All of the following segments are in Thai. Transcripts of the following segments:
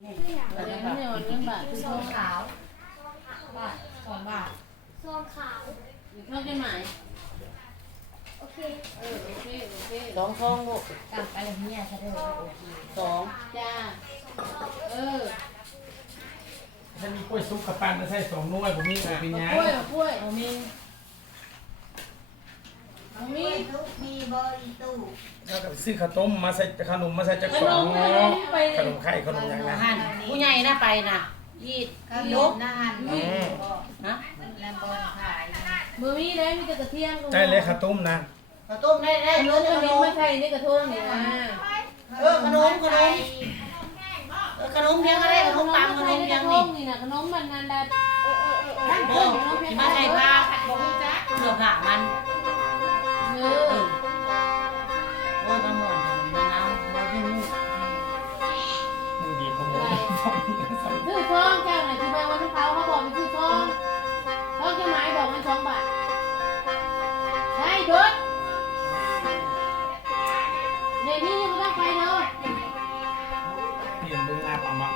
เดี๋ยวนี้เนี่ยนเรื่องบาทคือซช่องขาวบาทสองบาทซองขาวช่องจดหมโอเคเออโอเคโอเคสองช่องลูกกลับไปแล้วเนี่ยจะได้โอเคสองจ้าเออถ้ามีกล้วยซุปกับปันมาใส่สองหน่วยผมมีเป็นะยังกล้วยกล้วยเอามี มีมีบริตู้แล้วก็ซื้อข้าวต้มมาใส่ขนมมาใส่จักขสนองมขนมไปขนมไข่ขนมหยังนะหันผู้ใหญ่น่าไปนะยี่ขนลมบนะฮันอืมนะแล้วบอลขายมือมีได้มีแต่กระเทียมใช่เลยข้าวต้มนะข้าวต้มได้ได้ขนเยมอะขเลยนขนมมมาใส่ในกระทงนี่นะเออขนมขนมเออขนมเพียงอะไรขนมปังขนมในเพีกยระงทนี่งนี่นะขนมมันนันดาโอ้ที่มาใส่ผ้าเสื้อผ้ามันเอเอออโอ้ยมัน หมดมันเอาเราที่นู่นมือดีผมบอกซื้อช่องแก้วไหนที่มาวันที่เขาเขาบอกไปซื้อช่องช่องจดหมายบอกมันสองบาทใช่เบิร์ดเดี๋ยวนี้ยังไม่ต้องไปเนาะเปลี่ยนเบอร์หน้าปั๊มอะ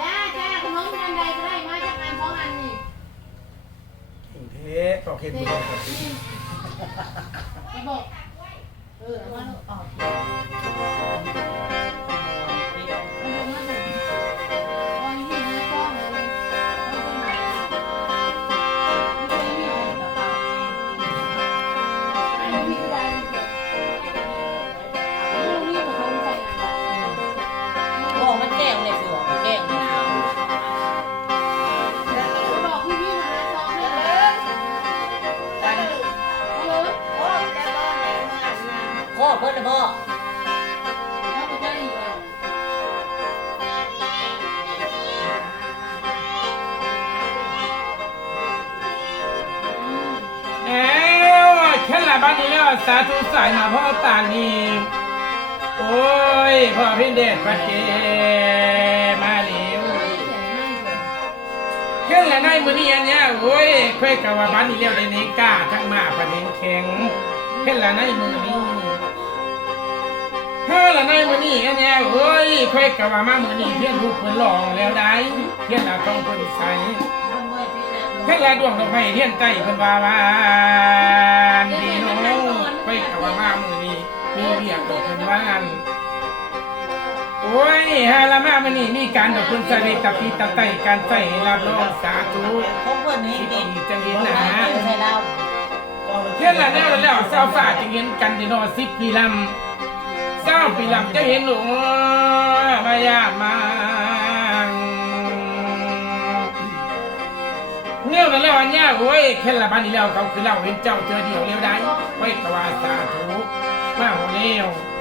จ้าจ้าขนมอันใดก็ได้มาจากอันสองอันนี่เก่งเทสก็เค็มเด็บุก ระบบอกเออเอามาลูกออก วแค่ละบ้านนี้แล้วสาธุสายมาพ่อต่างนี่โอ้ยพ่อพี่เด็ดปัจเจมาเร็วเครื่องละในมือนี้อันเนี้ยโอ้ยค่อยกะว่าบ้านนี้เรียวได้ในกล้าทั้งมาประเด็นแข็งเครื่องละในมือนี้เครื่องละในมือนี้อันเนี้ยโอ้ยค่อยกะว่ามามือนี้เพี้ยนรูปเพิ่นหลองแล้วได้เพี้ยนละต้องเพิ่นใส่เครื่องละดวงดอกไม้เทียนใจเพิ่นว่าว่า อ้ยฮาละมามือนี้มีการดอกเพิ่นใส่ในตะปีตะไตการใส่รับรองสาธุของเพิ่นนี่ที่ดีดีจะเห็นนะใส่เราเที่ยนละแนวละแล้วเศร้าฝ่าจะเห็นกันที่นอสิบปีลำเศร้าปีลำจะเห็นหนูมายามาเนี่ยละแล้วอันเนี้ยโอ้ยแค่ละบ้านนี้แล้วเขาคือเราเห็นเจ้าเจอเดียวเร็วได้ไว้กว่าสาธุมาหัวเลี้ยว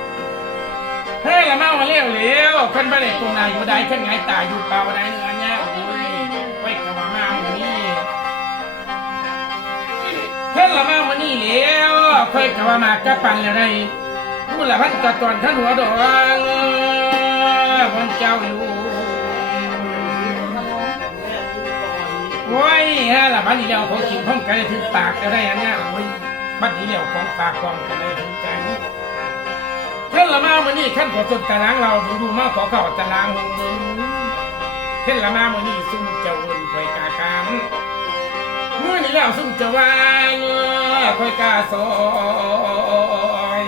เฮ้ยละมาหัวเลี้ยวเลี้ยวขึ้นไปเลยกงนายอยู่ได้ขึ้นไงตายอยู่ป่าได้เนื้อเนี้ยโอ้ยไว้กว่ามาหัวนี้เพิ่นละมาวันนี้แล้วค่อยกะว่ามากะปันแล้วได้ผู้ละพันกะตอนท่านหัวดองวันเจ้าอยู่โอ้ยฮะละบัดนี้แล้วของกินพร้อมกันถึงปากแล้วได้อันเนี้ยโอ้ยบัดนี้แล้วของฝากของกันได้ถึงใจ เพิ่นละมาวันนี้ขั้นขอจนตารางเราดูดูมาขอเข้าตารางหงมึงเพิ่นละมาวันนี้ซุ่มเจ้าอุ่นไฟกากามเมื่อนี้แล้วซึ่งจะวางคอยกาซอย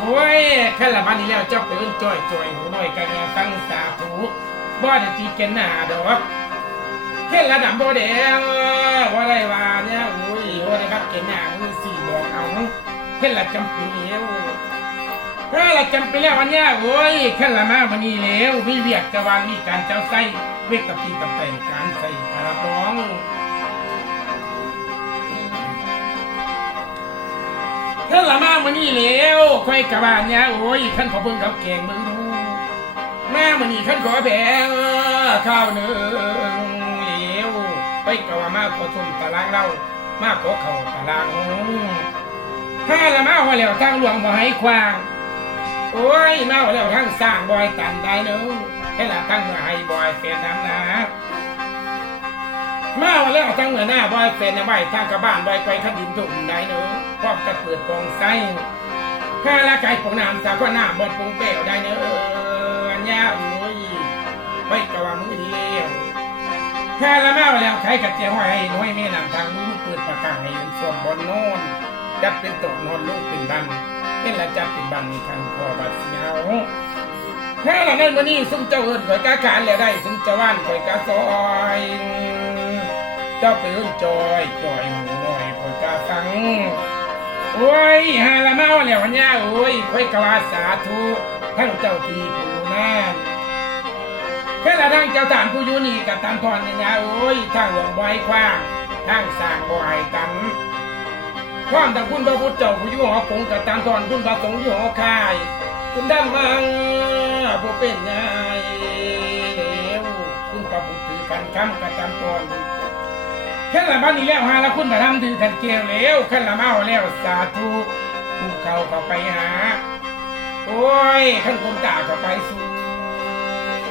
โอ้ยแค่ละมันนี้แล้วเจ้าเปินจ่อยจ่อยหูหน่อยกันเนี่ยตั้งสาธุบ่ได้ตีกันหน้าดอกแค่ละดำบ่แดงว่าไรวาเนี่ยโอ้ยว่าได้บัดเกันหน้ามือสี่บอกเอา แค่ละจำป็นแล้วแค่ละจำป็นแล้ววันนี้โอ้ยแค่ละมาวันนี้แล้วมีเวียกจะวางมีการเจ้าไส้เวกกับปีกับแต่งการใส่คาราบองเท่าละมาวันนี้แล้วค่อยกะบานเนี่ยโอ้ยขั้นขอเบิ่งกับแกงเบิ่งดูแม่มันนี่ขั้นขอแบงข้าวหนึ่งแล้วไปกะว่ามาขอชมตารางเรามาขอเข้าตาราง ถ้าละมาว่าแล้วทางหลวงบ่ให้ควาง โอ้ยมาว่าแล้วทางสร้างบอยตันได้เนอะให้ละทางให้บอยเสียน้ำนะมาวันแล้วทั้งเหนือหน้าบอยเป็นใบทางกระบ้านบอยไกวขดินถุ่มได้เนอะพร้อมจะเปิดกองไส้ข้าละไก่ปองน้ำสาวก็น้ำบดปรุงเปรี้ยวได้เนอะอันยาโอ้ยไปกะว่ามือเลี้ยวข้าละแม่แล้วใครกัดเจียวให้น้อยแม่นำทางมือเปิดประกาศให้ยันส่วนบนโน่น จัดเป็นตกนอนลูกเป็นบันเป็นละจัดเป็นบันมีคันคอบัดเสียวถ้าเราในวันนี้ซุ้มเจ้าเอิญข่อยกาขานแล้วได้ซุ้มเจ้าว่านข่อยกาซอยเจ้าไปเอิญจอยจอยหมูหน่อยข่อยกาฟังโอ้ยฮาละเมาแล้ววันเนี้ยโอ้ยข่อยกะว่าสาธุทั้งเจ้าที่ผู้อยู่นั่นแค่ละทั้งเจ้าฐานผู้ยู่นี่กับตามทอนเนี่ยโอ้ยทางหลวงบอยกว้างทางสร้างบ่อยกัน ความต่างคุณพระพุทธเจ้าผู้อยู่หอคงกับตามทอนคุณพระสงฆ์อยู่หอคาย คุณดำมังผู้เป็นไงแล้วคุณประบุถือกันคำกับจำตอนแค่ละบ้านนี้แล้วหาแล้วคุณมาทำถือกันเกลียวแล้วแค่ละเมาแล้วสาธุผู้เขาก็ไปหา โอ้ยขั้นคงตาก็ไปสู่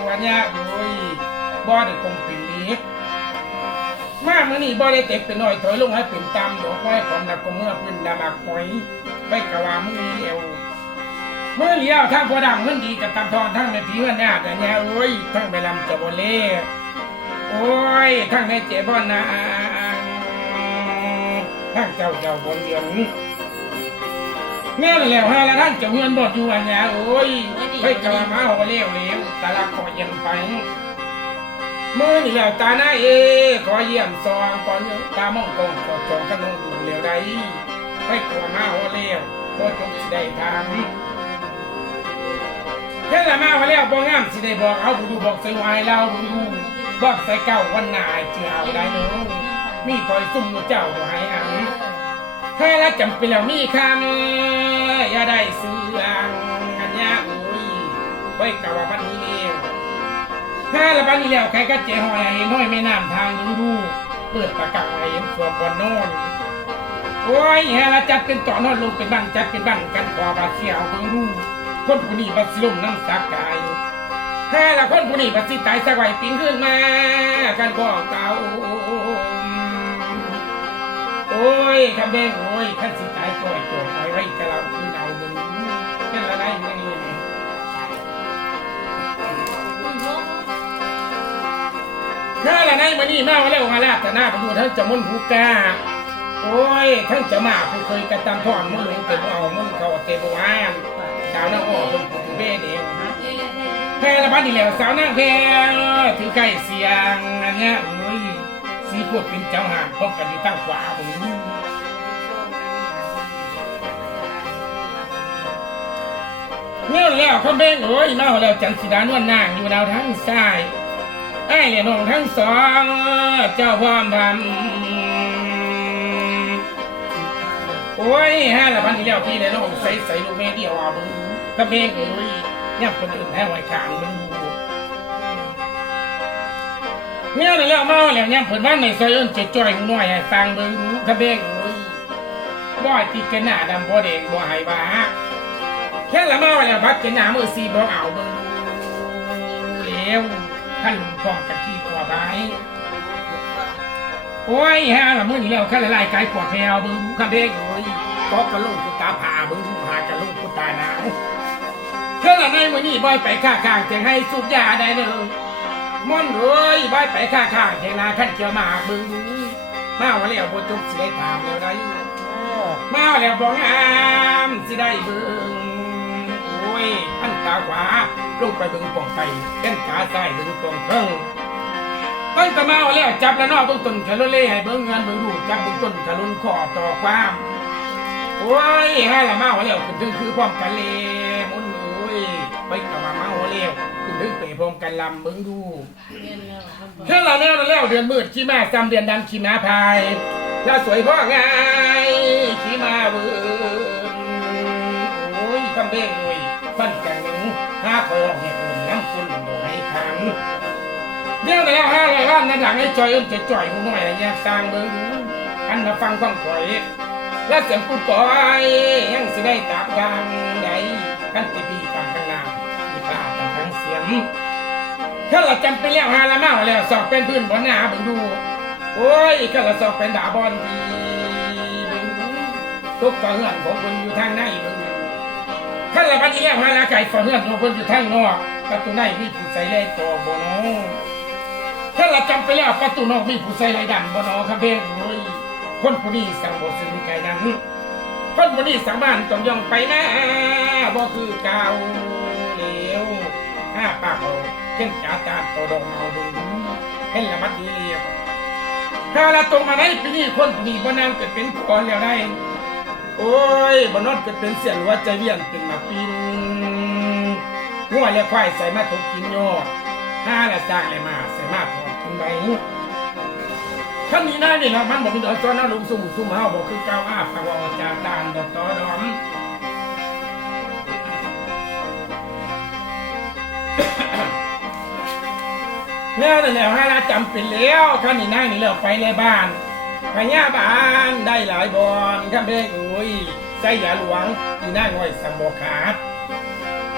วันนี้โอ้ยบ่ได้คงปี มาเมื่อนี้บ่ได้เต็กเป็นน้อยถอยลงให้เป็นตามดอกไม้ความนักก็เมื่อพื้นดาบักหอยไปกะว่ามือเอวเมื่อเลี้ยวทั้งพอดังเงินดีกับตำทอนทั้งในผีวันญาติเนี่ยเอ้ยทั้งไปลำจะบเล่โอ้ยทั้งในเจ็บอนนางทั้งเจ้าเจ้าบนเรือนเงี้ยแล้วฮะแล้วท่านเจ้าเงินบดอยู่อันเนี่ยโอ้ยเฮ้ยกะมาหัวเลี้ยวเลี้ยวตาลักขอเยี่ยมไปเมื่อนี่แล้วตาหน้าเอ ขอเยี่ยมซองก่อนตามองกองขอจองขนมดูเลี้ยวใดไปกลัวมาหัวเลี้ยวพอจงสิได้ทำแค่ละมาว่าแล้วบ่งามสิได้บอกเอาบุดูบอกใส่ไว้เราบุดูบอกใส่เก่าวันน้าเจือเอาได้เนาะมีคอยซุ่มเจ้าบ่ให้อันแค่ละจำเป็นแล้วมีคำอย่าได้เสื่ออันยาโอ้ยไว้กะว่าพันนี้ แล้วแค่ละพันนี้แล้วใครก็เจ๊หอยให้เห็นห้อยแม่น้ำทางดูดูเปิดประกาศให้เห็นส่วนบนโน่นโอ้ยแฮละจัดเป็นต่อนอนลงเป็นบ้านจัดเป็นบ้านกันขอบาเสียวเบิ่งดูคนผู้นี้บัดสิลมน้ำสักกายถ้าละคนผู้นี้บัสิตายสักไหวปิงขึ้นมา กันบอกเก่าโอ้ยคำแดงโอ้ยขันสิตายก่อยก่อยไว้ไว้กะเราคืนเอา ถ้าละได้มานี่มาแล้วมาแล้วแต่หน้าไปดูทั้งจะมุนหูกาโอ้ยทั้งจะมาผู้เคยกระตำทอนมุนหลงเต็มเอามุนเขาเต็มวานสาวน้ำออกเป็นผู้เบ้เดียวแพ้ละพันนี่แล้วสาวนั่งแพ้ถือไก่เสียงอันเนี้ยโอ้ยสีพวกเป็นเจ้าห่างพบกันอยู่ตั้งขวาผมเนี่ยแล้วเขาเบ้งโอ้ยมาแล้วจันสีดานวลนางอยู่ดาวทั้งซ้าย ไอ้เนี่ยน้องทั้งสอง เจ้าพร้อมพำโอ้ยฮะละพันที่แล้วพี่ในโลกใส่ใส่ลูกแม่เดียวเอามึงกระเบงเอ้ยย่ำคนอื่นให้ไว้ขางมึงดูเนี่ยนั่นแล้วเมาแล้วย่ำเพิ่นบ้านในซอยเอิ้นเจ็ดจ้อยหน่อยให้ฟังเบิ่งดูกระเบงเอ้ยบ่อยติดกันหน้าดำบ่แดงบ่ให้ว่าแค่ละเมาแล้วพัดกันหน้ามือสีบ่เอาเบิ่ง ท่านลุงพร้อมกันที่ตัวไปโอ้ยฮะละมื้อนี้แล้วคันละลายกายปวดแพวเบิ่งดูคำเด้งโอ้ยก็กระลงกุตาผาเบิ่งดูผากระลงกุตาหนาวเท่าละในมื้อนี้บ่อยไปค้าข้างจะให้สูบยาได้เด้อม่อนเอ้ยบ่อยไปค้าข้างเทนาคันเจียวมาเบิ่งดูมาว่าแล้วบ่จบสิได้ถามแล้วได้มาว่าแล้วบ่งามสิได้เบิ่ง โอ้นตาขวาลงไปเบิ่งปองไปเป็นขาซ้ายเบิ่งปองเพิ่งตั้งแต่มาแล้วจับแล้วนอกเบื้องต้นทะลุเล่ให้เบิ้งเงินเบิ้งดูจับเบื้งต้นทะลุนขอต่อความโอ้ยให้ละมาแล้วขึ้นถึงคือพร้อมกันเลยมุนโอ้ยไปกับมามาแล้วขึ้นถึงไปพร้อมกันลำเบิ้งดูเท่าละแน่แล้วเดือนมืดขี่มาซ้ำเดือนดำขี่ม้าพายแล้วสวยพ่อไงขี่มาเบิ้งโอ้ยทำเบ้ง ฟันแกงหนึ่งห้าคอยออกเห็ดน้ำคุณโดให้ขังเดี๋ยวแล้วห้าร้อยล้านนั่นหลังให้จอยเอิ้นจะจ่อยผู้หน่อยแยสร้างเบิ่งดูอันมาฟังฟังข่อยและเสียงพูดก่อยยังสิได้ตามทางใดกันติบีตามข้างล่ามีป้าตามทางเสียงถ้าเราจำเป็นแล้วหาละมาแล้วสอบเป็นพื้นบนหน้าเบิ่งดูโอ้ยก็เราสอบเป็นดาบอลดีเบิ่งดูทุกกระเหือนของคนอยู่ทางในเบิ่ง ท่านละบัดนี้แล้วหาลาไก่ฝอเฮือนของคนอยู่ทางนอกประตูในมีผู้ใส่เลยตัวบ่เนาะท่านละจำไปแล้วประตูนอกมีผู้ใส่เลยดันบ่เนาะครับเพ่งโอ้ยคนผู้นี้สั่งบ่ซื้อไก่นั้นคนผู้นี้สามารถต้องย่องไปนะบ่คือเก่าเหลวห้าปากเอาเช่นจ่าตาโตดองเอาดูเห็นละบัดนี้แล้วถ้าละตรงมาได้ปีนี้คนผู้นี้บ่นางเกิดเป็นก่อนแล้วได้ โอ้ยบนอดก็เป็นเสียนว่าใจเวียนเป็นมาปีนหัวและควายใส่มาถูกกินยอดห้าและสร้างเลยมาใส่มาถอดกินใบขั้นนี้ได้นี่ละมันบอกมีดอกซ้อนนะลุงสุ่มสุ่มเฮาบอกคือเก้าอ้าฝากว่าจาตานดอกตอดอมแน่นั่นแหละห้าละจำเป็นแล้วขั้นนี้นั่งนี่แล้วไปเลยบ้านพญาบ้าลได้หลายบอนข้าเพก ยไส้ยาหลวงอีน่าง่อยสังบขาด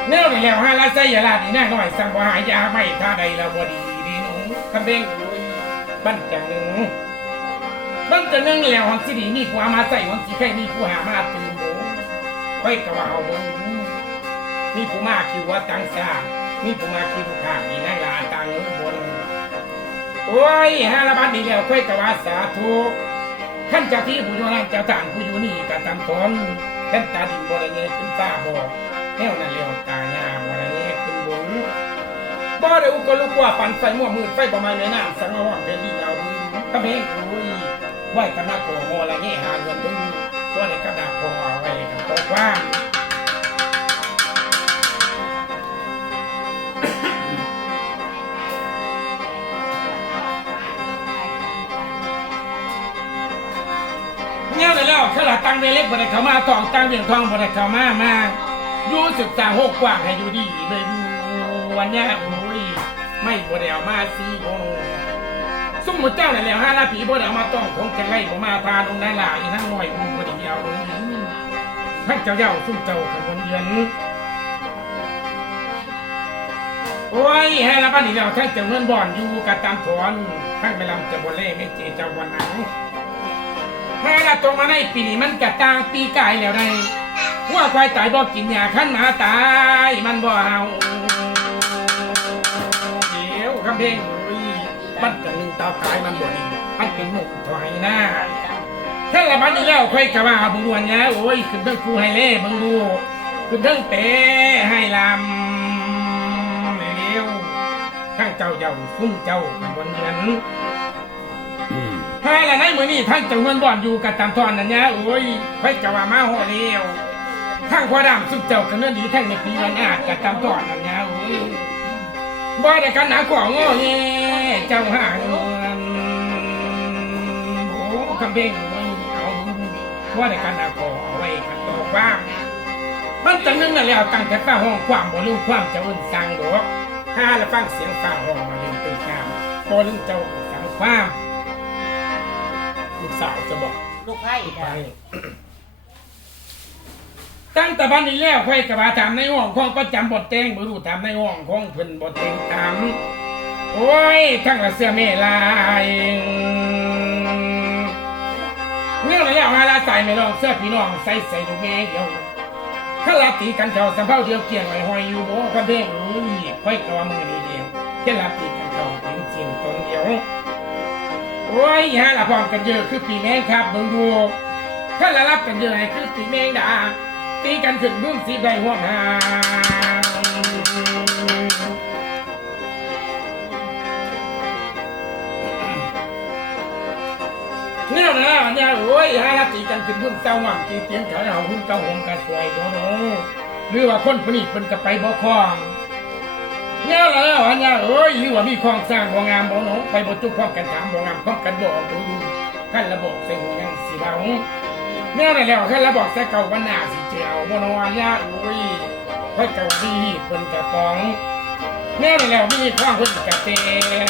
แนวนี่แล้วฮะละไส้ยาลาดอีน่าง่อยสังบหายาไม่ท่าใดละบดีดีหนูข้าเพกอุ้ยบันจังหนึ่งบันจังหนึ่งแล้วหันสิดีมีผัวมาใส่หันสิแค่มีผู้หามาตื่นโบไปกะว่าเอาบนมีผู้มาคิวว่าตังซามีผู้มาคิวข้างอีน่าลาตังบนโอ้ยฮาละบัดนี้แล้วค่อยกระว่าสาธุ ขั้นเจ้าที่ผู้อยู่นั่นเจ้าต่างผู้อยู่นี่ก็ตามตนแค่นตาดินบ่ได้เงี้ยขึ้นฟ้าบ่แนวนั้นเล้วตาหญ้าบ่ได้เงี้ยขึ้นบนบ่ได้อุกลุกว่าปันไฟมั่วมืดไฟประมาณแม่น้ำสังว่าเป็นดินเอามือกระเพงโอ้ยไหวกระนาโกโมละเงี้ยหาเงินบึ้งตัวในกระดาษพอเอาไว้กับตัวกว่า งเนี่ยเลยแล้วขลาตังเวเล็กบ่ได้เขามาทองตังเวียงทองบ่ได้เขามามาอยู่ศึกษาหกกว้างให้อยู่ดีเป็นวันนี้โอ้ยไม่บ่ได้เอามาสีโมสมมุติเจ้าน่ะแล้วห้าลาผีบ่ได้เอามาต้องคงจะไล่บ่มาพาลงได้หลายทั้งหน่อยอุ้มบ่ได้เอาลงทั้งเจ้าเย้าซุ่มเจ้าขบวนเยือนโอ้ยให้ละบ้านนี้แล้วทั้งเจ้าเงินบ่อนอยู่กับตามถอนทั้งไปลำจะบ่เล่ไม่เจเจ้าวันไหน งแพ้ละตรงมาในปีนี้มันกะตางปีกายแล้วได้ว่าควายตายบ่กินยาขั้นหมาตายมันบ่เอาเดี๋ยวคำเพลงอุ้ยมันจะหนึ่งตาตายมันบ่ดีมันเป็นหมกถอยหน้าแค่ละมันนี้แล้วค่อยกะว่าบุญวนเนี้ยโอ้ยขึ้นเรื่องครูให้เล่บังดูขึ้นเรื่องเตะให้ลำเร็วข้างเจ้าเจ้าซุ้มเจ้าเป็นบนเงิน พ้ละในมือนี่ทั้งเจังเงินบ่อนอยู่กับตามทอนนั่นเนี่ยโอ้ยไปกะว่ามาหัวเลี้ยวทั้งพ่อดำสุดเจ้ากันเนื้อดีทั้งในปีวันอาจกับตามทอนนั่นเนี่ยโอ้ยบ่ได้กันหนาของโง่เงี้เจ้าหางโอ้คำเบ่งเอาบ่ได้กันหนาของเอาไว้กันตัวกว้างมันจังนึงนั่นแล้วตั้งแต่ฟ้าห้องความบ่ลืมความเจ้าอื่นสั่งดอกถ้าละฟังเสียงฟ้าห้องมาเล่นเป็นกามบ่ลืมเจ้าสั่งความ สาวจะบอกลูกไผ่ไปตั้งแต่บันนี้แล้วค่อยกระบาถามในห้องของประจำบทแตงบ่รู้ถามในห้องของเพิ่นบทแตงถามโอ้ยทั้งละเสื้อเมลายเนี่ยระยะเวลาใส่ไม่ลองเสื้อพี่น้องใส่ใส่ดูเมเดียวถ้าลาตีกันเขาสัมเภาเดียวเกี่ยงไว้หอยอยู่บ่กระเด้งอุ้ยค่อยกระว่ามือนี้เดียวแค่ลาตีกันเขาเป็นเสียงตนเดียว โอ้ยฮะละพอมกันเยอะคือปีแมงครับเบิ่งดูถ้าละรับกันเยอะให้คือปีแมงดาตีกันขึ้นบึ้มสีใบห่วงหาเนี่ยนะเนี่ยโอ้ยฮะละตีกันขึ้นบึ้มเจ้าหวังตีเตียงขาเอาหุ่นเก้าหงกระสวยบ่โนหรือว่าคนคนนี้เพิ่นก็ไปบ่คล้อง แหละอันเนี่ยเอ้ยหรือว่ามีของสร้างบ่งามบ่หนอไปบ่จุกพร้อมกันถามบ่งามพร้อมกันบ่ดูดูขั้นระบอกใส่หูยังสิเบาเนี่หละแล้วขั้นระบอกใส่เก่าวันหน้าสิเจียวบ่หนออันเนี่ยโอ้ยค่อยเก่าดีเพิ่นกระป๋องเนี่ยแหละแล้วมีข้างเพิ่นกระเตง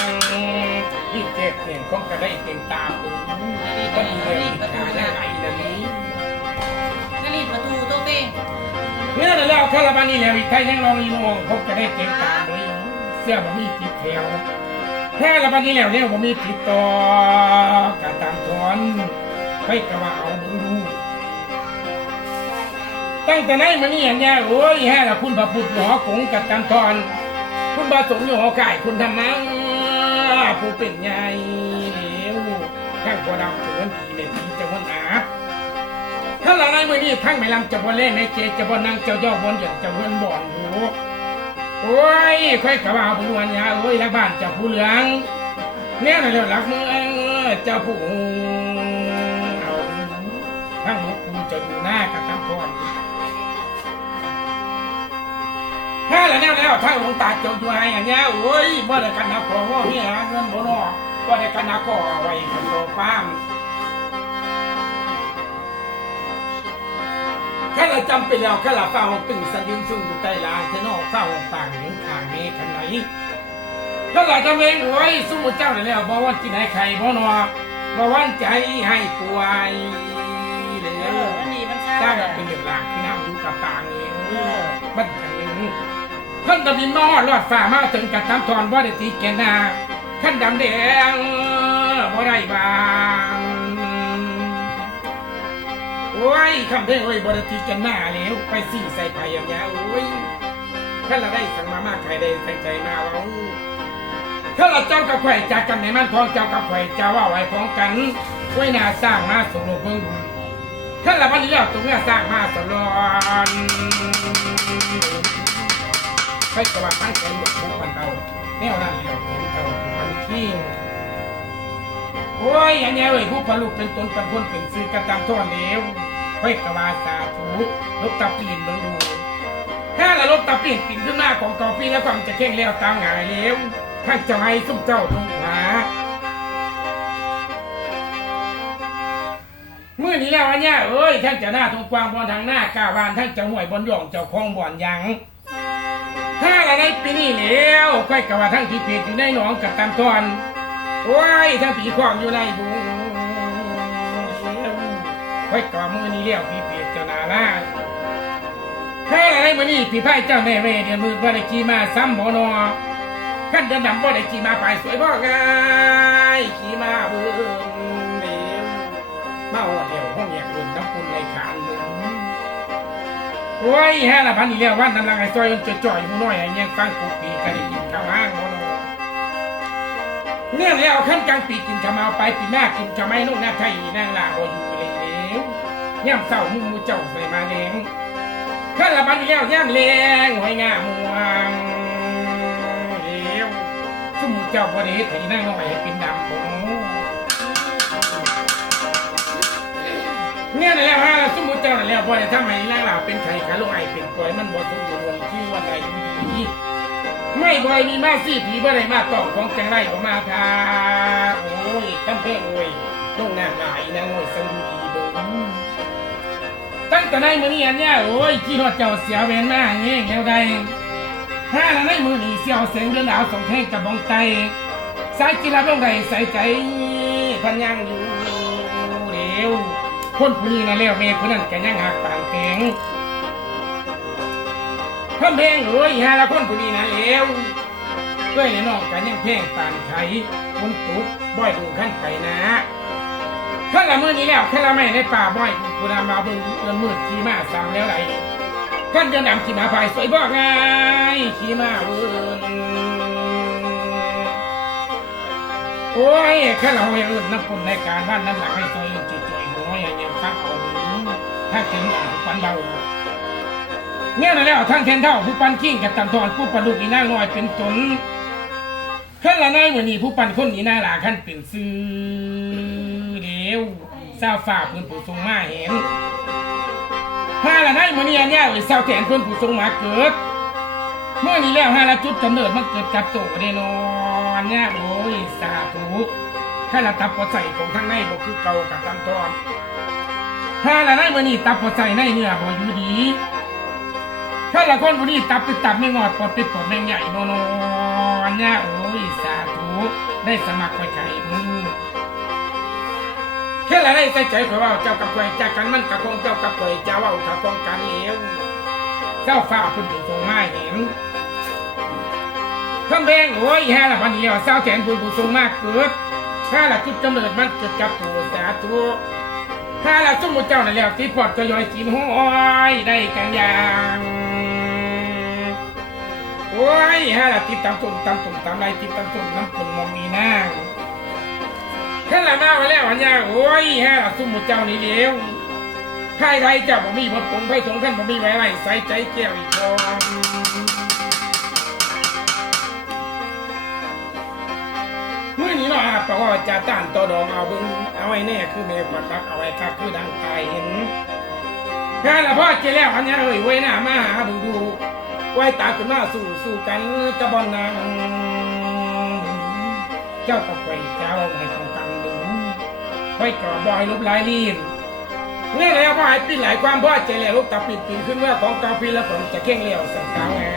นี่เจ็บเตียงของกระได้เตียงตามตูก็ดีเลยกาหน้าไหนนั่นนี้กระดิ่ประตูตัวเป้งเนี่ยแหละแล้วคาราบานี่แล้วอีกไทยยังลองอีมองเขากระได้เตียงตาม สื้อบ่มีติดแถวแค่ละบันนี้แล้วเนี่ยผมมีติดต่อการตามถอนไปกระว่าเอาดูดูตั้งแต่ไหนมานี่เนี่ยโอ้ยแฮ่ละคุณพระพุทธหอกงกับกันทอน คุณบาสงฆ์อยู่หอไก่คุณธรรมะผู้เป็นใหญ่เหลวข้างกว่าดำจวนผีเมตีจะวันอาถ้าหลังในมือนี้ทั้งไม่ลำจะบ่เล่นไม่เจจะบ่นั่งจ้าย่อบนหยดจะเวินบ่อนอยู่ โอ้ยค่อยกะว่าผู้วันยาโอ้ยละบ้านเจ้าผู้เหลืองเนี่ยนะเรื่องหลักเมืองเจ้าผู้เอาทั้งหมดกูจะดูหน้ากับทั้งพรถ้าแล้วแล้วแล้วถ้าหลวงตาเจ้าอยู่ให้อันเนี้ยโอ้ยบ่ได้กันนักขอว่าพี่หาเงินบ่นอบ่ได้กันนักขอไว้กับโตป้ามแค่เราจำไปแล้วแค่เราฟ้าห้องตึงสะดึงซึ่งอยู่ใต้ลานที่นอกฟ้าห้องตา ฆขนาดไหนถ้าเราจะเองโอ้ยสู้เจ้าได้แล้วบ่ว่าที่ไหนใครบ่นอบ่วันใจให้ป่วยแล้เอวอมันนี่มันสเศร้าร้างเลยเป็นอย่างหลักคือน้ำอยู่กับต่างเองเออบัดอย่างหนึ่งท่านตะบินมาฮอดรอดฝ่ามาถึงกับตามทอนบ่ได้ตีแกนาขั้นดำแดงบ่ได้บางโอ้ยคำเพลงโอ้ยบ่ได้ตีแกนาแล้วไปสี่ใส่ไผ่ยำยาโอ้ย ถ้าเราได้สั่งมามากใครได้ใส่ใจมาเว่าถ้าเราเจ้ากับไข่จากกันในมันของเจ้ากับไข่เจ้าว่าไว้ของกันไว้หน้าสร้างมาสมรบเบิ่งดูท่านละวันนี้แล้วตรงนี้สร้างมาตลอดให้กระบะทั้งใจหมดทุกวันเตาแนวนั้นแล้วเห็นเตามันขี้โอ้ยอันนี้เอ้ยผู้ผลุกเป็นตนเป็นคนเป็นซื้อกระตามท่อเหลวให้กระบาสาธุลบตาปีนเบิ่งดู ถ้าละลบตาปีนปีนขึ้นหน้าของกอปีแล้วความจะเข่งแล้วตามหงายเหลวท่านเจ้าให้ซุ่มเจ้าทงขวาเมื่อนี้แล้วอันเนี้ยเอ้ยท่านจะหน้าทงกวางบอลทางหน้ากาวานท่านจะห่วยบอลหย่องเจ้าคองบอลยังถ้าอะไรในปีนี้แล้วค่อยกะว่าทั้งผีเพียอยู่ในหนองกับตามตอนโอ้ยทั้งผีคลองอยู่ในบุงค่อยกะว่ามื่อนี้แล้วผีเพียเจ้านาล่า ถ้าอะไรมื่อนี้ผีไพ่เจ้าแม่เวเดี๋ยวมือบ่ได้ขี่มาซ้ำบ่นอขั้นเดินดำบ่ได้ขี่มาไปสวยบ่ง่ายขี่มาเบิ่งเดียวมาว่าเดียวห้องอยากอุ่นน้ำปุ่นในขานเลยโอ้ยแฮ่ละพันอีเลี้ยววันน้ำลังไอ้ซอยมันจ่อยหูน้อยไอ้ยังฟังกูปีกันได้กินข้าวห้างโมโนเนี่ยแล้วขั้นกลางปีกินข้าวเมาไปปีหน้ากินข้าวไม่นุ่งหน้าไทยนางลาบอยู่เลยแล้วย่ำเศร้ามุ่งมูเจ้าใส่มาแดง ขั้นละพันอีเลี้ยวย่ำแรงหอยงามวงเลี้ยวสมุเจ้าบ่ได้เฮ็ดให้นางน้อยให้เป็นดำบ่เนี่ยนั่นแหละฮะสมมเจ้านั่นแหละพอจะทำให้ล่างเราเป็นไข่ขาลงไอเป็นปล่อยมันบ่สมบูรณ์ที่วันใดดีไม่บ่อยมีมาสี่ผีบ่ได้มาตอกของจังไรออกมาทาโอ้ยตั้งเพงโอ้ยต้องนาหลายนางโอ้ยสมุดี ตั้งแต่ในมือนี้อันเนี่ยโอ้ยที่ฮอดเจ้าเสียเวนมาแง่งแนวใดห้าละในมือนี้เสียวเสียงเดือนดาวสองแท่งกับบองไตสายกีฬาบ้องไรใส่ใจพันยังอยู่เดียวคนผู้นี้นะแล้วเมย์ผู้นั้นแกยังหักปานแกงทำเพลงเอ้ยฮาละคนผู้นี้นะแล้วเอ้ยในน้องกันยังเพลงปานไข่คนตุ๊บบ่อยดูขั้นไปนะ ขั้นละเมื่อนี้แล้วขั้นละไม่ในป่าบ่อยกูนามาเบิ่งเดือนมืดขี่มาซ้ำแล้วไหลขั้นเดือนำขี่มาพายสวยบ่ไงขี่มาเบิ่งโอ้ยขั้นเราอย่อื่นน้ำคนในการบ้านน้ำหนักให้ตัวเองจุยๆหัวอย่างเงี้ยฟักเอาถ้าถึงผู้ปันเบาเนี่ยนะแล้วทั้งเทนเท่าผู้ปันขิ้งกับตำทอนผู้ปันลูกนี่น่าน้อยเป็นตนขั้นละนายเหมือนี้ผู้ปันคนนี้น่าหลาขั้นเป็นซื้อ วเศร้าฝ่าเพื่อนผู้ทรงมาเห็นห้าละนายมือนี้เนี่ยไอ้เศร้าแทนเพื่อนผู้ทรงมาเกิดเมื่อนี้แล้วห้าละจุดกำเนิดมันเกิดกับโตแน่นอนเนี่ยโอ้ยสาธุข้าละตับปอใส่ของทั้งในบ่คือเก่ากับตำทอนถ้าละได้มื่อนี่ตับปอใส่ในเนื้อบ่อยู่ดีถ้าละคนผู้นี้ตับไปตับไม่งอดปอดไปปอดแมงใหญ่นอนเนี้ยโอ้ยสาธุได้สมัครไว้ไก่มื อแค่ละได้ใจใจข่อยว่าเจ้ากับข่อยจากกันมันกับของเจ้ากับข่อยจ้าเว่ากับของกันเหลวเจ้าฟ้าคุณผู้ทรงมาเห็นคำเพลงโอ้ยแฮ่ละพันเดียวเศร้าแขนคุณผู้ทรงมากเกิดถ้าละจุดกำเนิดมันเกิดกับตัวสาธุถ้าเราสมมุติเจ้านั่นแล้วที่ปอดก็ย่อยกินห้อยได้กันอย่างโอ้ยฮะล่ะติดตามตุ่มตามตุ่มตามไรติดตามตุ่มน้ำปุ่นมอมีนาง ขึ้นละมาไว้แล้วอันยาโอ้ยฮะล่ะสมมุติเจ้านี่เลี้ยวใครไรเจ้าบ่มีหมดผงไผ่ถงขั้นบ่มีไว้ไรใส่ใจแก้วอีกคนเมื่อนี้เนาะฮะเพราะว่าจะต้านต่อดองเอาเบิ่งเอาไว้แน่คือเมฆปักปักเอาไว้คักคือดังกายเห็นแค่ละพ่อเจแล้วอันเนี้ยเอ้ยไว้หน้ามาหาดูดูไว้ตาขึ้นมาสู่สู่กันกระบอนนางเจ้าตะไคร้เจ้าให้ต้องกันดึง ไว้กระบอยลบลายลีนเนี่ยแล้วว่าให้ปีนหลายความพ่อใจแล้วลูกตาปิดปีนขึ้นว่าของกาฟีแล้วผมจะเข่งเลี้ยวสังกาวไง